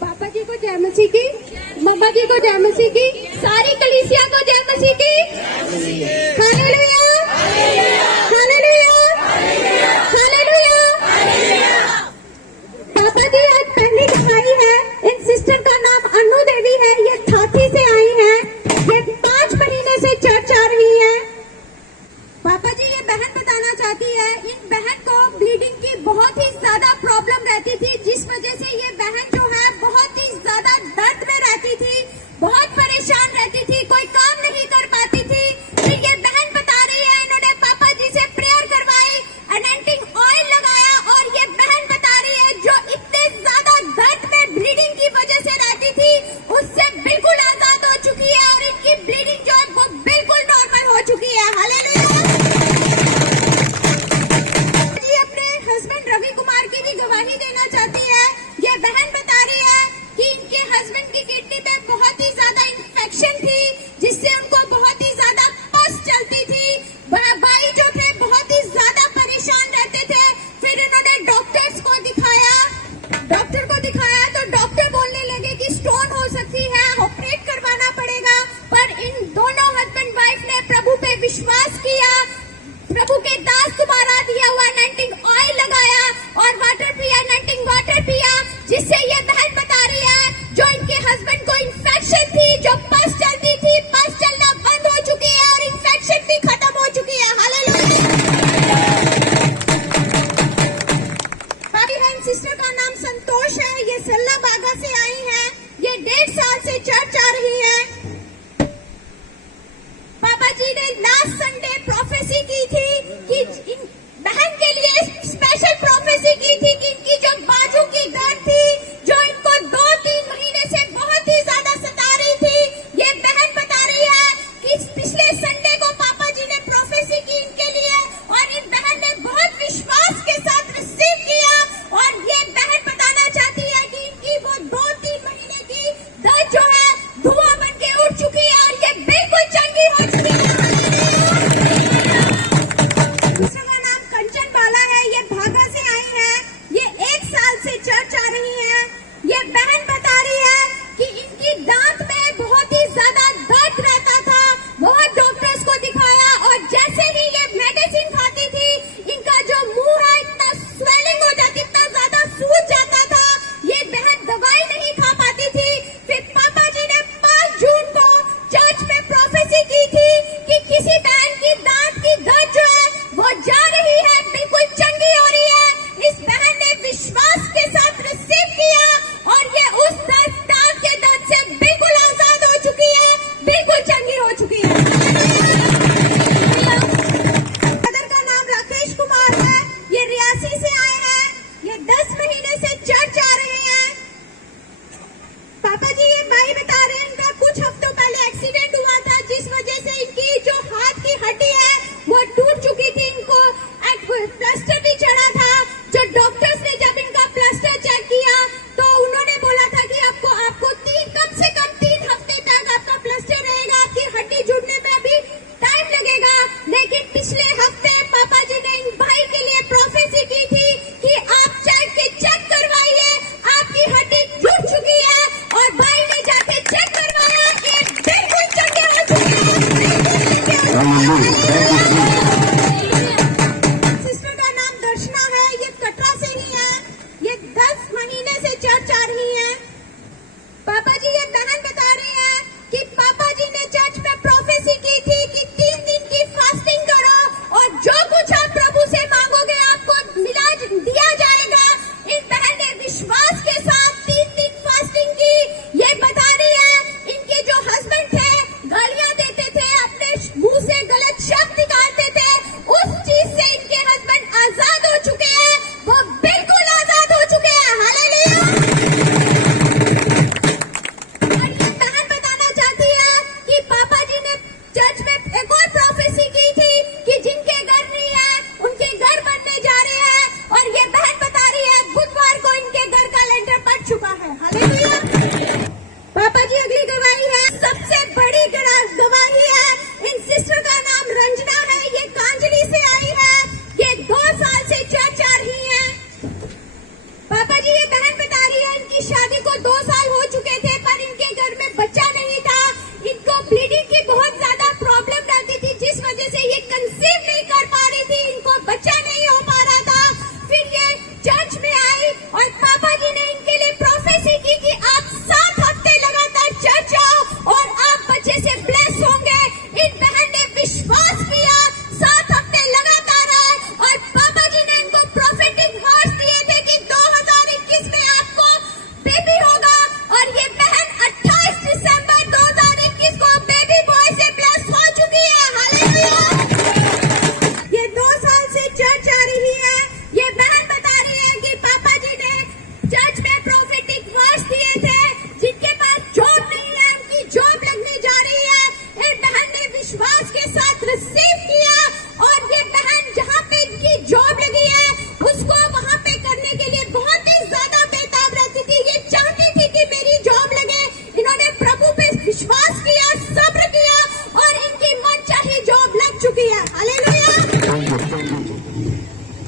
पापा जी को जय मसीह की, मम्मा जी को जय मसीह की, सारी कलीसिया को जय मसीह की। Hallelujah, hallelujah, hallelujah. पापा जी आज पहली दफाई है, इन सिस्टर का नाम अनु देवी है, ये थाथी से आई हैं, ये 5 महीने से चर्च आ रही है। पापा जी ये बहन बताना चाहती है, इन बहन को ब्लीडिंग की बहुत ही ज्यादा प्रॉब्लम रहती थी, जिस वजह से ये बहन जो है बहुत ही ज्यादा दर्द में रहती थी, बहुत परेशान रहती थी, कोई काम नहीं कर पाती थी। फिर ये बहन बता रही है इन्होंने पापा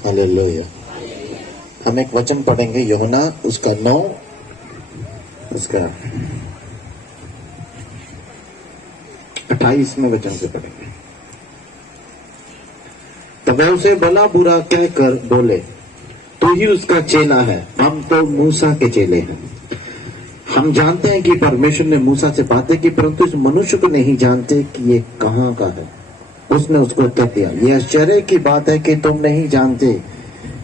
हालेलुया। हम एक वचन पढ़ेंगे यूहन्ना उसका 9 उसका 28वें वचन से पढ़ेंगे। तब वह उसे भला बुरा कहकर बोले, तू ही उसका चेला है, हम तो मूसा के चेले हैं। हम जानते हैं कि परमेश्वर ने मूसा से बातें की, परंतु इस मनुष्य को नहीं जानते कि ये कहाँ का है। उसने उसको उत्तर दिया, ये आश्चर्य की बात है कि तुम नहीं जानते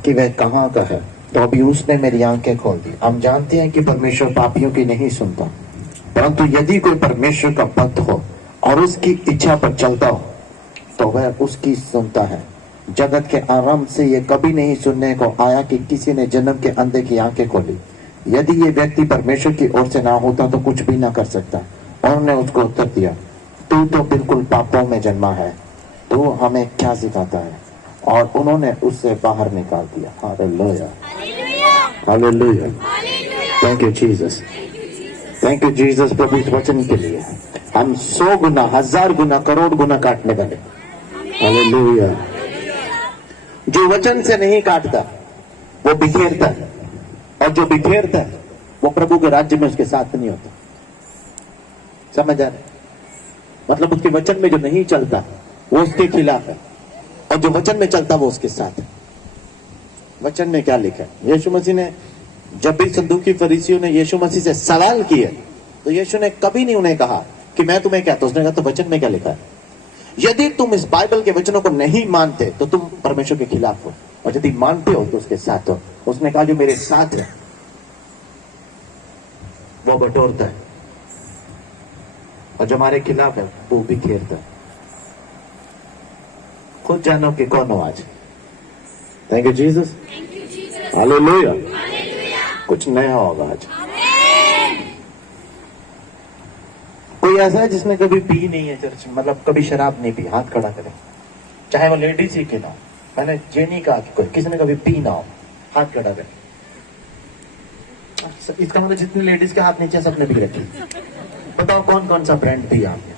कि वह कहाँ का है। तो अभी उसने मेरी आंखें खोल दी। हम जानते हैं कि परमेश्वर पापियों की नहीं सुनता, परंतु यदि कोई परमेश्वर का भक्त हो और उसकी इच्छा पर चलता हो तो वह उसकी सुनता है। जगत के आरंभ से ये कभी नहीं सुनने को आया कि किसी ने जन्म के अंधे की आंखें खोली। यदि ये व्यक्ति परमेश्वर की ओर से ना होता तो कुछ भी ना कर सकता। उन्होंने उसको उत्तर दिया, तू तो बिल्कुल पापों में जन्मा है, तू हमें क्या सिखाता है। और उन्होंने उससे बाहर निकाल दिया। Hallelujah, hallelujah, thank you Jesus, thank you Jesus प्रभु इस वचन के लिए। हम 100 गुना, 1000 गुना, करोड़ गुना काटने वाले। हालेलुया। जो वचन से नहीं काटता वो बिखेरता है, और जो बिखेरता है वो प्रभु के राज्य में उसके साथ नहीं होता। समझ आ रहे? मतलब उसके वचन में जो नहीं चलता वो उसके खिलाफ है, और जो वचन में चलता वो उसके साथ है। वचन में क्या लिखा है? यीशु मसीह ने जब भी सदूकी फरीसियों ने यीशु मसीह से सवाल किए तो यीशु ने कभी नहीं उन्हें कहा कि मैं तुम्हें कहता। उसने कहा तो वचन में क्या लिखा है। यदि तुम इस बाइबल के वचनों को नहीं मानते तो तुम परमेश्वर के खिलाफ हो, और यदि मानते हो तो उसके साथ हो। उसने कहा जो मेरे साथ है वो बटोरता है, और जो हमारे खिलाफ है वो बिखेरता है। खुद जानो कि कौन हो आज। Thank you Jesus, hallelujah. कुछ नया होगा आज। कोई ऐसा है जिसने कभी पी नहीं है चर्च, मतलब कभी शराब नहीं पी? हाथ खड़ा करें, चाहे वो लेडीज ही क्यों ना हो। मैंने ये नहीं कहा कि कोई किसी ने कभी पी ना हो। हाथ खड़ा करें। इसका मतलब जितने लेडीज के हाथ नीचे सबने पी रखी। बताओ कौन कौन सा ब्रांड पिया आपने?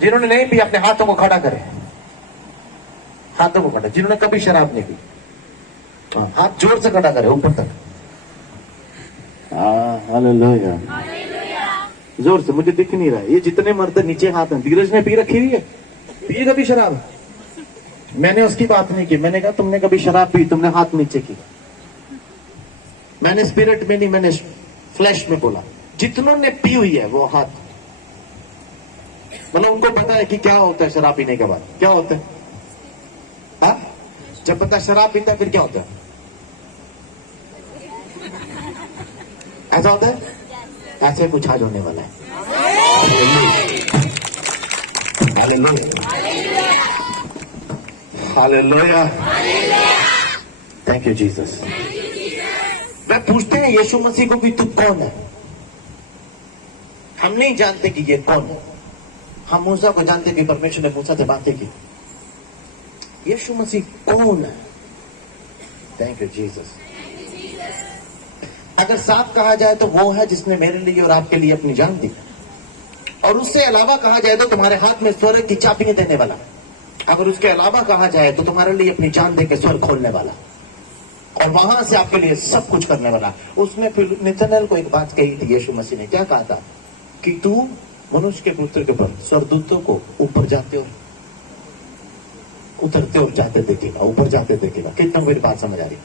जिन्होंने नहीं पी अपने हाथों को खड़ा करें, हाथों को खड़ा। जिन्होंने कभी शराब नहीं पी हाथ जोर से खड़ा करें ऊपर तक। हालेलुया, जोर से। मुझे दिख नहीं रहा है। ये जितने मर्द नीचे हाथ हैं, धीरज ने पी रखी हुई है? पी कभी शराब? मैंने उसकी बात नहीं की। मैंने कहा तुमने कभी शराब पी, तुमने हाथ नीचे की। मैंने स्पिरिट में नहीं, मैंने फ्लैश में बोला। जितनों ने पी हुई है वो हाथ, मतलब उनको पता है कि क्या होता है शराब पीने के बाद। क्या होता है? हा? जब बंदा शराब पीता है फिर क्या होता है? ऐसा होता है, ऐसे कुछ आज होने वाला है। Hallelujah, thank you Jesus. वे पूछते हैं यीशु मसीह को कि तू कौन है? हम नहीं जानते कि ये कौन है। हम मूसा को जानते कि परमेश्वर ने मूसा से बातें की। यीशु मसीह कौन है? Thank you Jesus. अगर साफ कहा जाए तो वो है जिसने मेरे लिए और आपके लिए अपनी जान दी, और उससे अलावा कहा जाए तो तुम्हारे हाथ में स्वर्ग की चाबियां देने वाला। अगर उसके अलावा कहा जाए तो तुम्हारे लिए अपनी जान देकर स्वर्ग खोलने वाला, और वहां से आपके लिए सब कुछ करने वाला। उसने फिर नतनएल को एक बात कही थी। यीशु मसीह ने क्या कहा था कि तू मनुष्य के पुत्र के ऊपर स्वर्गदूतों को ऊपर जाते और उतरते और जाते देखेगा, ऊपर जाते देखेगा। कितना मेरी बात समझ आ रही?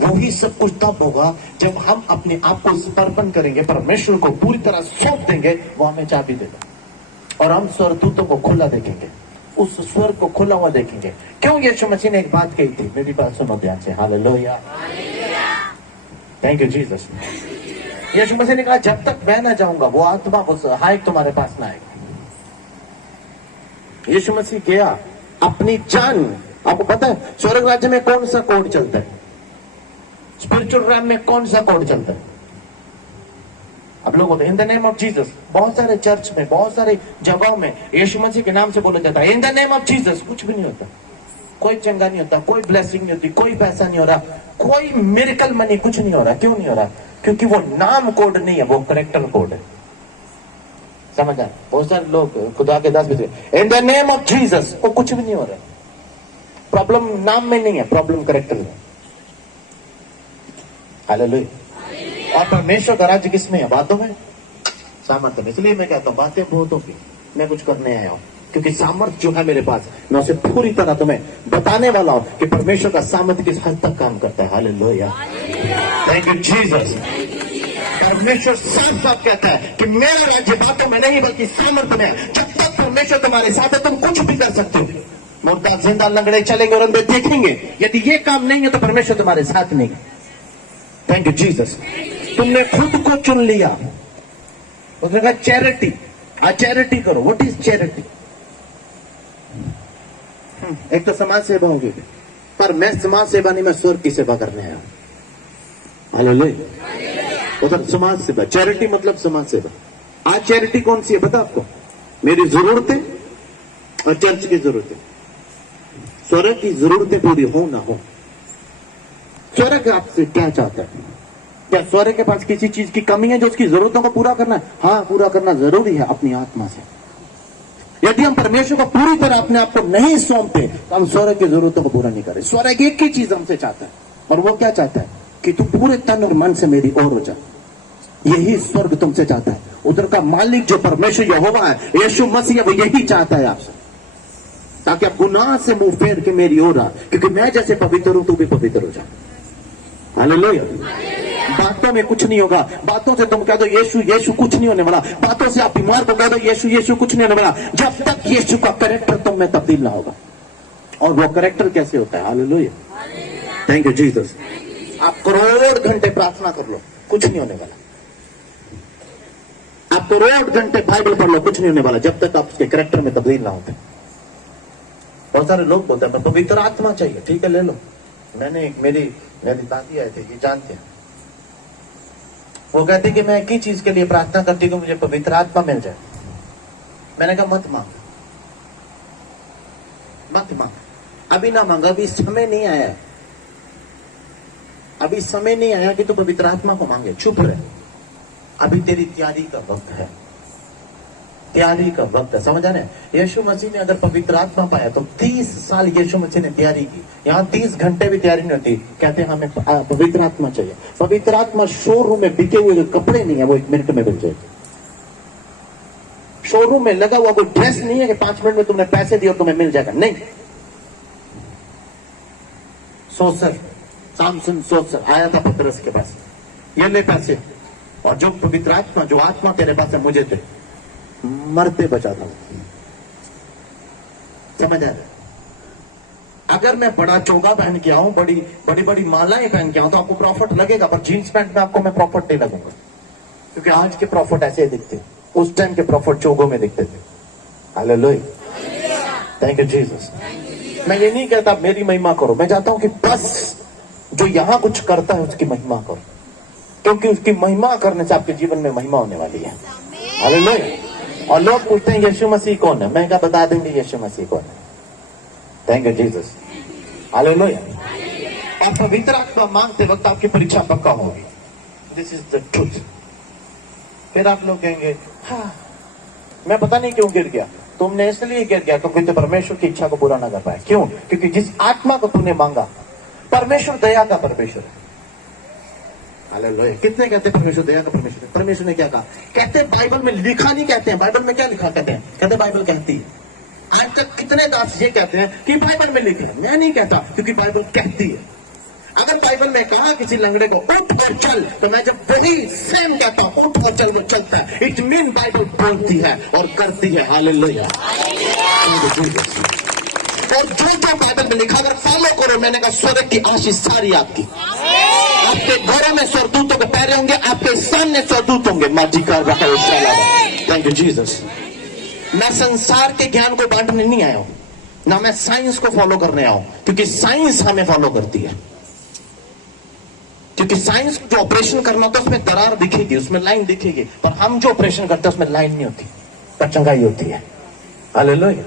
वही सब कुछ तब होगा जब हम अपने आप को समर्पण करेंगे, परमेश्वर को पूरी तरह सौंप देंगे। वो हमें चाबी देगा और हम स्वर्गदूतों को खुला देखेंगे, उस स्वर्ग को खुला हुआ देखेंगे। क्यों? यीशु मसीह ने एक बात कही थी। मेरी बात सुनो ध्यान से। Hallelujah, thank you Jesus. Yeshu Masih ने कहा जब तक मैं ना जाऊंगा वो आत्मा हाइक तुम्हारे पास ना आएगा। यीशु मसीह गया अपनी जान। आपको पता है स्वर्ग राज्य में कौन सा कोड चलता है? स्पिरिचुअल रैम में कौन सा कोड चलता है? अब लोग होते हैं in the name of Jesus. बहुत सारे चर्च में, बहुत सारे जगहों में यीशु मसीह के नाम से बोला जाता है in the name of Jesus. कुछ भी नहीं होता, कोई चंगा नहीं होता, कोई ब्लेसिंग नहीं होती, कोई पैसा नहीं हो रहा, कोई मिरेकल मनी कुछ नहीं हो रहा। क्यों नहीं हो रहा? क्योंकि वो नाम कोड नहीं है, वो करेक्टर कोड है। समझ आ? बहुत सारे लोग खुदा के दास भी in the name of Jesus, वो कुछ भी नहीं हो रहा। प्रॉब्लम नाम में नहीं है, प्रॉब्लम कैरेक्टर में। हालेलुया। और परमेश्वर का राज्य किसमें है? बातों में, सामर्थ्य में। इसलिए मैं कहता हूं बातें बहुत होगी, मैं कुछ करने आया हूं, क्योंकि सामर्थ्य जो है मेरे पास, मैं उसे पूरी तरह तुम्हें बताने वाला हूं कि परमेश्वर का सामर्थ्य किस हद तक काम करता है। Hallelujah, thank you Jesus. परमेश्वर साफ साफ कहता है कि मेरा राज्य बातों में नहीं बल्कि सामर्थ्य में है। जब तक परमेश्वर तुम्हारे साथ है तुम कुछ भी कर सकते हो। मुर्दा जिंदा लंगड़े चलेंगे और अंधे देखेंगे। यदि ये काम नहीं है तो परमेश्वर तुम्हारे साथ नहीं। Thank you Jesus. तुमने खुद को चुन लिया। उसने कहा चैरिटी, चैरिटी करो। What is charity? एक तो समाज सेवा होगी, पर मैं समाज सेवा नहीं, मैं स्वर्ग की सेवा करने आया हूं। हालेलुया। उधर समाज सेवा, चैरिटी मतलब समाज सेवा। आज चैरिटी कौन सी है पता आपको? मेरी जरूरतें और चर्च की जरूरतें। स्वर्ग की जरूरतें पूरी हो ना हो, स्वर्ग आपसे क्या चाहता है? क्या स्वर्ग के पास किसी चीज की कमी है जो उसकी जरूरतों को पूरा करना है? हाँ, पूरा करना जरूरी है अपनी आत्मा से। यदि हम परमेश्वर को पूरी तरह अपने आप को नहीं सौंपते तो हम स्वर्ग की जरूरतों को पूरा नहीं करें। स्वर्ग एक ही चीज हमसे चाहता है, और वो क्या चाहता है? कि तू पूरे तन और मन से मेरी ओर हो जा। यही स्वर्ग तुमसे चाहता है। उधर का मालिक जो परमेश्वर यहोवा है, यीशु मसीह, वो यही चाहता है आपसे, ताकि आप गुनाह से मुंह फेर के मेरी ओर आ, क्योंकि मैं जैसे पवित्र हूं तू भी पवित्र हो जा। हालेलुया। बातों में कुछ नहीं होगा। बातों से तुम कह दो यीशु यीशु, कुछ नहीं होने वाला। बातों से आप बीमार को कह दो यीशु यीशु, कुछ नहीं होने वाला, जब तक यीशु का कैरेक्टर तुम में तब्दील ना होगा। और वो कैरेक्टर कैसे होता है? Hallelujah, thank you Jesus. आप करोड़ घंटे प्रार्थना कर लो, कुछ नहीं होने वाला। आप करोड़ घंटे बाइबल पढ़ लो, कुछ नहीं होने वाला, जब तक आप उसके कैरेक्टर में तब्दील ना होते। बहुत सारे लोग बोलते हैं पवित्र आत्मा चाहिए। ठीक है, ले लो। मैंने मेरी दादी आए थे, ये जानते हैं, वो कहती कि मैं एक ही चीज के लिए प्रार्थना करती हूँ, मुझे पवित्र आत्मा मिल जाए। मैंने कहा मत मांग, मत मांग, अभी ना मांगा, अभी समय नहीं आया। अभी समय नहीं आया कि तू पवित्र आत्मा को मांगे। चुप रहे, अभी तेरी तैयारी का वक्त है, तैयारी का वक्त है। समझ आने? यीशु मसीह ने अगर पवित्र आत्मा पाया तो 30 साल यीशु मसीह ने तैयारी की। यहाँ 30 घंटे भी तैयारी नहीं होती। कहते हैं हमें पवित्र आत्मा चाहिए। पवित्र आत्मा शोरूम में बिके हुए जो कपड़े नहीं है वो 1 मिनट में मिल जाएगी। शोरूम में लगा हुआ कोई ड्रेस नहीं है कि 5 मिनट में तुमने पैसे दिए और तुम्हें मिल जाएगा। नहीं। सोसर, सामसन सोसर आया था पतरस के पास, ये ले पैसे, और जो पवित्र आत्मा, जो आत्मा तेरे पास है मुझे दे, मरते बचाता हूं। समझ आ रहा? अगर मैं बड़ा चोगा पहन के आऊं, बड़ी बड़ी मालाएं पहन के आऊं तो आपको प्रॉफिट लगेगा, पर जींस पैंट में आपको मैं प्रॉफिट नहीं लगूंगा, क्योंकि आज के प्रॉफिट ऐसे ही दिखते, उस टाइम के प्रॉफिट चोगों में दिखते थे। Hallelujah, thank you Jesus. मैं ये नहीं कहता मेरी महिमा करो, मैं चाहता हूं कि बस जो यहां कुछ करता है उसकी महिमा करो, क्योंकि उसकी महिमा करने से आपके जीवन में महिमा होने वाली है। हालेलुया। और लोग पूछते हैं यीशु मसीह कौन है? मैं क्या बता देंगे यीशु मसीह कौन है। Thank you Jesus. हालेलुया। और पवित्र आत्मा मांगते वक्त आपकी परीक्षा पक्का होगी। This is the truth. फिर आप लोग कहेंगे हाँ, मैं पता नहीं क्यों गिर गया। तुमने इसलिए गिर गया क्योंकि तो परमेश्वर की इच्छा को पूरा ना कर पाए। क्यों? क्योंकि जिस आत्मा को तूने मांगा, परमेश्वर दया का परमेश्वर है। हालेलुया। कितने कहते हैं परमेश्वर दया का परमेश्वर है? परमेश्वर ने क्या कहा? कहते हैं बाइबल में लिखा नहीं, कहते हैं बाइबल में क्या लिखा? कहते हैं बाइबल कहती है। आज तक कितने दास ये कहते हैं कि बाइबल में लिखा है। मैं नहीं कहता, क्योंकि बाइबल कहती है। अगर बाइबल में कहा किसी लंगड़े को उठ और चल, तो मैं जब वही सेम कहता हूं उठ और चल, वो चलता है। इट मीन बाइबल बोलती है और करती है। हालेलुया। और जो बाइबल में लिखा अगर फॉलो करो, मैंने कहा स्वर्ग की आशीष सारी आपकी। आपके घरों में स्वर्गदूतों के पैर होंगे, आपके सामने स्वर्गदूत होंगे। माटी का रखा। Thank you Jesus. मैं संसार के ज्ञान को बांटने नहीं आया हूं, ना मैं साइंस को फॉलो करने आया हूं, क्योंकि साइंस हमें फॉलो करती है। क्योंकि साइंस जो ऑपरेशन करना होता है उसमें दरार दिखेगी, उसमें लाइन दिखेगी, पर हम जो ऑपरेशन करते हैं उसमें लाइन नहीं होती, पर चंगाई होती है। हालेलुया।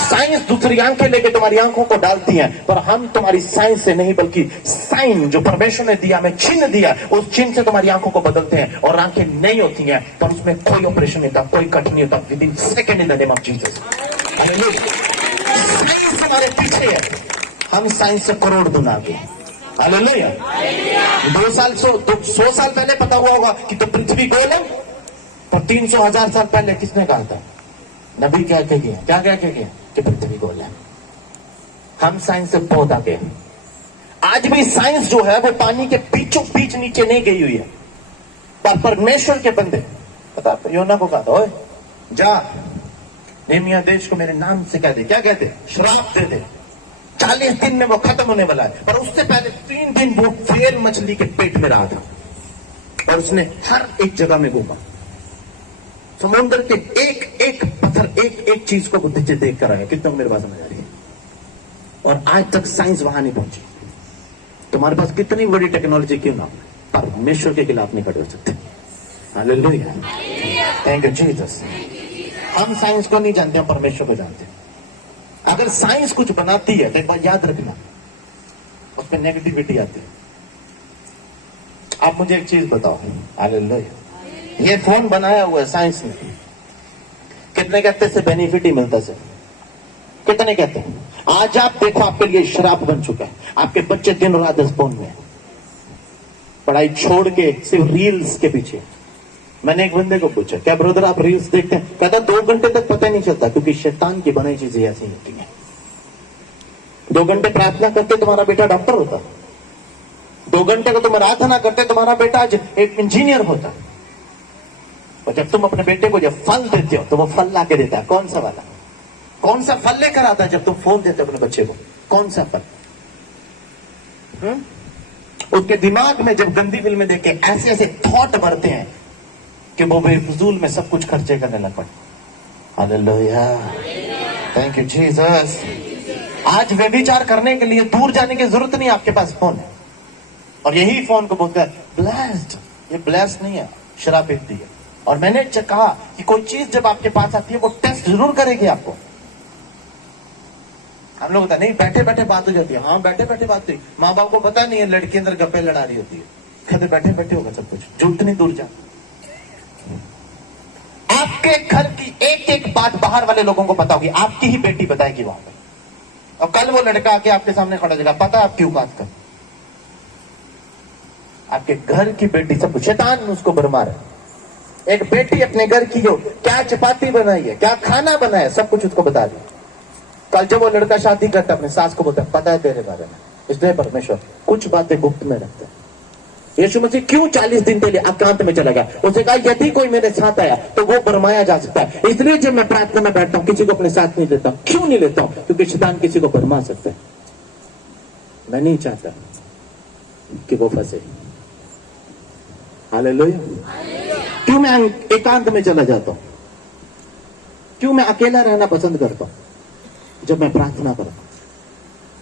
साइंस दूसरी आंखें लेके तुम्हारी आंखों को डालती है, पर हम तुम्हारी साइंस से नहीं, बल्कि साइन जो परमेश्वर ने दिया, हमें चिन्ह दिया, उस चिन्ह से तुम्हारी आंखों को बदलते हैं, और आंखें नहीं होती हैं, पर उसमें कोई ऑपरेशन नहीं था, कोई कट नहीं होता। With in second in the name of Jesus. Science हमारे पीछे है, हम साइंस से करोड़ गुना आगे। हालेलुया। 100 साल पहले पता हुआ होगा कि तो पृथ्वी गोल है, पर 300,000 साल पहले किसने कहा था? नबी क्या कह गया? क्या कि पृथ्वी गोल है। हम साइंस से बहुत आगे हैं। आज भी साइंस जो है वो पानी के बीचों बीच नीचे नहीं गई हुई है, पर परमेश्वर के बंदे पता योना को कहा था, ओए जा नेमिया देश को मेरे नाम से कह दे। क्या कहते? श्राप दे दे। 40 दिन में वो खत्म होने वाला है, पर उससे पहले 3 दिन वो व्हेल मछली के पेट में रहा था और उसने हर एक जगह में घूमा। समुद्र के एक एक पत्थर, एक एक चीज को बुद्धि से देख कर आया। कितना मेरे पास समझ आ रही है? और आज तक साइंस वहां नहीं पहुंची। तुम्हारे पास कितनी बड़ी टेक्नोलॉजी क्यों ना हो, परमेश्वर के खिलाफ नहीं खड़े हो सकते। हालेलुया। Thank you Jesus. हम साइंस को नहीं जानते, हम परमेश्वर को जानते हैं। अगर साइंस कुछ बनाती है तो एक बात याद रखना, उसमें नेगेटिविटी आती है। आप मुझे एक चीज बताओ, हालेलुया, ये फोन बनाया हुआ है साइंस ने, कितने कहते से बेनिफिट ही मिलता से? कितने कहते हैं? आज आप देखो, आपके लिए श्राप बन चुका है। आपके बच्चे दिन रात इस फोन में, पढ़ाई छोड़ के सिर्फ रील्स के पीछे। मैंने एक बंदे को पूछा, क्या ब्रदर आप रील्स देखते हैं? कहता 2 घंटे तक पता नहीं चलता, क्योंकि शैतान की बनाई चीजें ऐसी होती हैं। 2 घंटे प्रार्थना करते तुम्हारा बेटा डॉक्टर होता, 2 घंटे को तुम आराधना करते तुम्हारा बेटा आज एक इंजीनियर होता। और जब तुम अपने बेटे को जब फल देते हो तो वो फल ला के देता है। कौन सा वाला? कौन सा फल लेकर आता है जब तुम फोन देते हो अपने बच्चे को? कौन सा फल? उसके दिमाग में जब गंदी फिल्में देख के ऐसे ऐसे थॉट भरते हैं कि वो बेफजूल में सब कुछ खर्चे करने लग पड़े। हालेलुया। Thank you Jesus. आज व्यभिचार करने के लिए दूर जाने की जरूरत नहीं, आपके पास फोन है। और यही फोन को बोलते हैं ब्लेस्ड। ये ब्लेस्ड नहीं है, श्रापित दी है। और मैंने कहा कि कोई चीज जब आपके पास आती है वो टेस्ट जरूर करेगी आपको। हम लोग नहीं, बैठे बैठे बात हो जाती है। हाँ बैठे बैठे बात हुई, माँ बाप को पता नहीं है लड़की अंदर गप्पे लड़ा रही होती है। कहते बैठे बैठे होगा सब कुछ, जो इतनी दूर जा। आपके घर की एक एक बात बाहर वाले लोगों को पता होगी, आपकी ही बेटी बताएगी वहां पर। और कल वो लड़का आके आपके सामने खड़ा हो जाएगा, पता आप क्यों बात कर? आपके घर की बेटी सब शैतान उसको भरमा रहा है। एक बेटी अपने घर की हो, क्या चपाती बनाई है, क्या खाना बनाया, सब कुछ उसको बता दी। कल जब वो लड़का शादी करता अपने सास को बोलता है पता है तेरे बारे में। इसलिए परमेश्वर कुछ बातें गुप्त में रखते हैं। यीशु मसीह क्यों 40 दिन के लिए एकांत में चला गया? उसने कहा यदि कोई मेरे साथ आया तो वो भरमाया जा सकता है। इसलिए जब मैं प्रार्थना में बैठता हूं किसी को अपने साथ नहीं लेता। क्यों नहीं लेता हूं? क्योंकि शैतान किसी को भरमा सकता है। मैं नहीं चाहता कि वो फंसे। हालेलुया। क्यों मैं एकांत में चला जाता हूं? क्यों मैं अकेला रहना पसंद करता हूं जब मैं प्रार्थना करता हूं?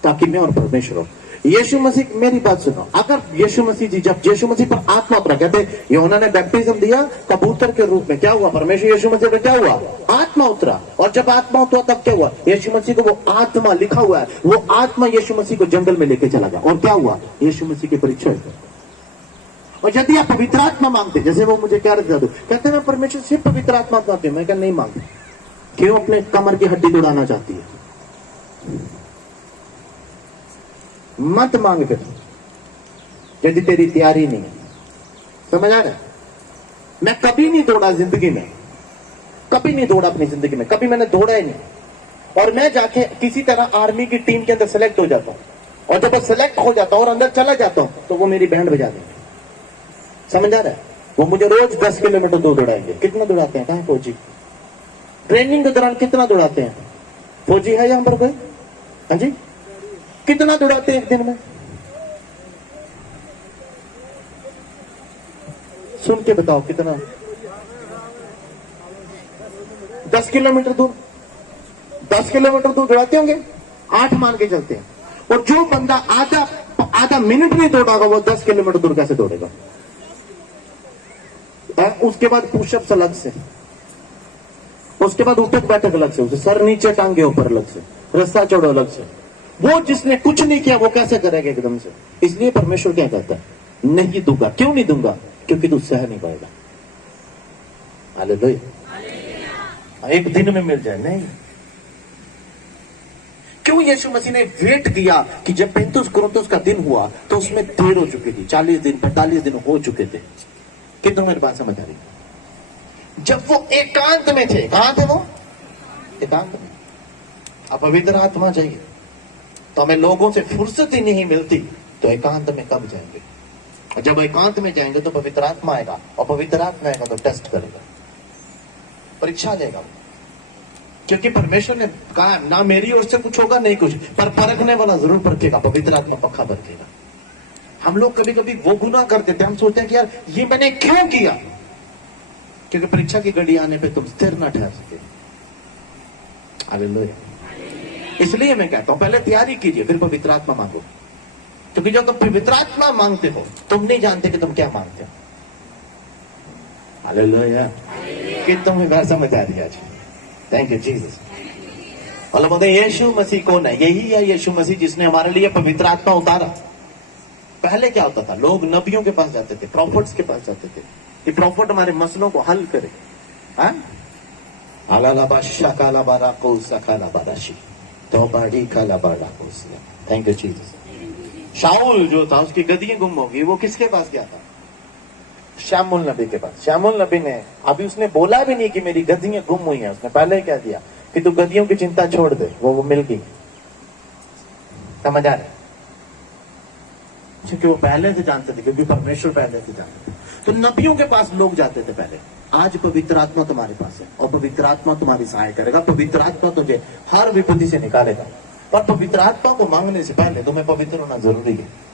ताकि मैं और परमेश्वर हो। यीशु मसीह, मेरी बात सुनो, अगर यीशु मसीह जी, जब यीशु मसीह पर आत्मा उतरा, कहते यूहन्ना ने बैप्टिज्म दिया कबूतर के रूप में, क्या हुआ? परमेश्वर यीशु मसीह पर क्या हुआ? आत्मा उतरा। और जब आत्मा उतरा तब क्या हुआ? यीशु मसीह को वो आत्मा, लिखा हुआ है, वो आत्मा यीशु मसीह को जंगल में लेके चला गया। और क्या हुआ? यीशु मसीह की परीक्षा हुई। और यदि आप पवित्र आत्मा मांगते, जैसे वो मुझे क्या रखा दो, कहते हैं मैं परमेश्वर से पवित्र आत्मा मांगते, मैं क्या नहीं मांगते। क्यों? अपने कमर की हड्डी तोड़ाना चाहती है। मत मांग फिर, यदि तेरी तैयारी नहीं है। समझ आ रहा है? मैं कभी नहीं दौड़ा जिंदगी में, कभी नहीं दौड़ा अपनी जिंदगी में, कभी मैंने दौड़ा ही नहीं। और मैं जाके किसी तरह आर्मी की टीम के अंदर सेलेक्ट हो जाता हूं, और जब मैं सेलेक्ट हो जाता हूं और अंदर चला जाता हूं तो वो मेरी बैंड बजा देंगे। समझ आ रहा है? वो मुझे रोज 10 किलोमीटर दूर दौड़ाएंगे। कितना दौड़ाते हैं? कहां फौजी? ट्रेनिंग के दौरान कितना दौड़ाते हैं? फौजी है यहां पर कोई? हाँ जी, कितना दौड़ाते हैं एक दिन में? सुन के बताओ कितना? 10 किलोमीटर दूर, 10 किलोमीटर दूर दौड़ाते होंगे, 8 मान के चलते हैं। और जो बंदा आधा मिनट नहीं दौड़ागा वो 10 किलोमीटर दूर कैसे दौड़ेगा? उसके बाद पुशअप्स अलग से, उसके बाद उठक बैठक अलग से, उसे सर नीचे टांगे ऊपर अलग से, रस्सा चढ़ो अलग से। वो जिसने कुछ नहीं किया वो कैसे करेगा एकदम से? इसलिए परमेश्वर क्या कहता है? नहीं दूंगा। क्यों नहीं दूंगा? क्योंकि तू सह नहीं पाएगा। हालेलुया। एक दिन में मिल जाए नहीं, क्यों यीशु मसीह ने वेट किया कि जब 35 कुरिन्थुस का दिन हुआ तो उसमें देर हो चुकी थी, 40 दिन 45 दिन हो चुके थे। कितनों मेरी बात समझ आ रही? जब वो एकांत में थे, कहां थे वो? एकांत में। अब पवित्र आत्मा चाहिए तो हमें लोगों से फुर्सत ही नहीं मिलती, तो एकांत में कब जाएंगे? और जब एकांत में जाएंगे तो पवित्र आत्मा आएगा, और पवित्र आत्मा आएगा तो टेस्ट करेगा, परीक्षा लेगा। क्योंकि परमेश्वर ने कहा ना मेरी ओर से कुछ होगा नहीं कुछ, पर परखने वाला जरूर परखेगा, पवित्र आत्मा पक्का परखेगा। हम लोग कभी कभी वो गुनाह कर देते हैं, हम सोचते हैं कि यार ये मैंने क्यों किया, क्योंकि परीक्षा की घड़ी आने पे तुम स्थिर ना ठहर सके। हालेलुया। इसलिए मैं कहता हूं पहले तैयारी कीजिए, फिर पवित्र आत्मा मांगो। क्योंकि जब तुम पवित्र आत्मा मांगते हो तुम नहीं जानते कि तुम क्या मांगते हो। हालेलुया। कि तुम्हें बात समझ आ रही है आज? Thank you Jesus. और बोलते यीशु मसीह कौन है? यही है यीशु मसीह जिसने हमारे लिए पवित्र आत्मा उतारा। पहले क्या होता था, लोग नबियों के पास जाते थे, प्रॉफिट्स के पास जाते थे कि प्रॉफिट हमारे मसलों को हल करे। Thank you Jesus. शाऊल जो था उसकी गद्दियां गुम हो गई, वो किसके पास गया था? श्यामुल नबी के पास। श्यामुल नबी ने अभी उसने बोला भी नहीं कि मेरी गद्दियां गुम हुई हैं, उसने पहले क्या दिया कि तू गद्दियों की चिंता छोड़ दे, वो मिल गई। समझ आ रहा? क्योंकि वो पहले से जानते थे, क्योंकि परमेश्वर पहले से जानते थे। तो नबियों के पास लोग जाते थे पहले। आज पवित्र आत्मा तुम्हारे पास है और पवित्र आत्मा तुम्हारी सहाय करेगा। पवित्र आत्मा तुझे हर विपत्ति से निकालेगा। पर पवित्र आत्मा को मांगने से पहले तुम्हें पवित्र होना जरूरी है।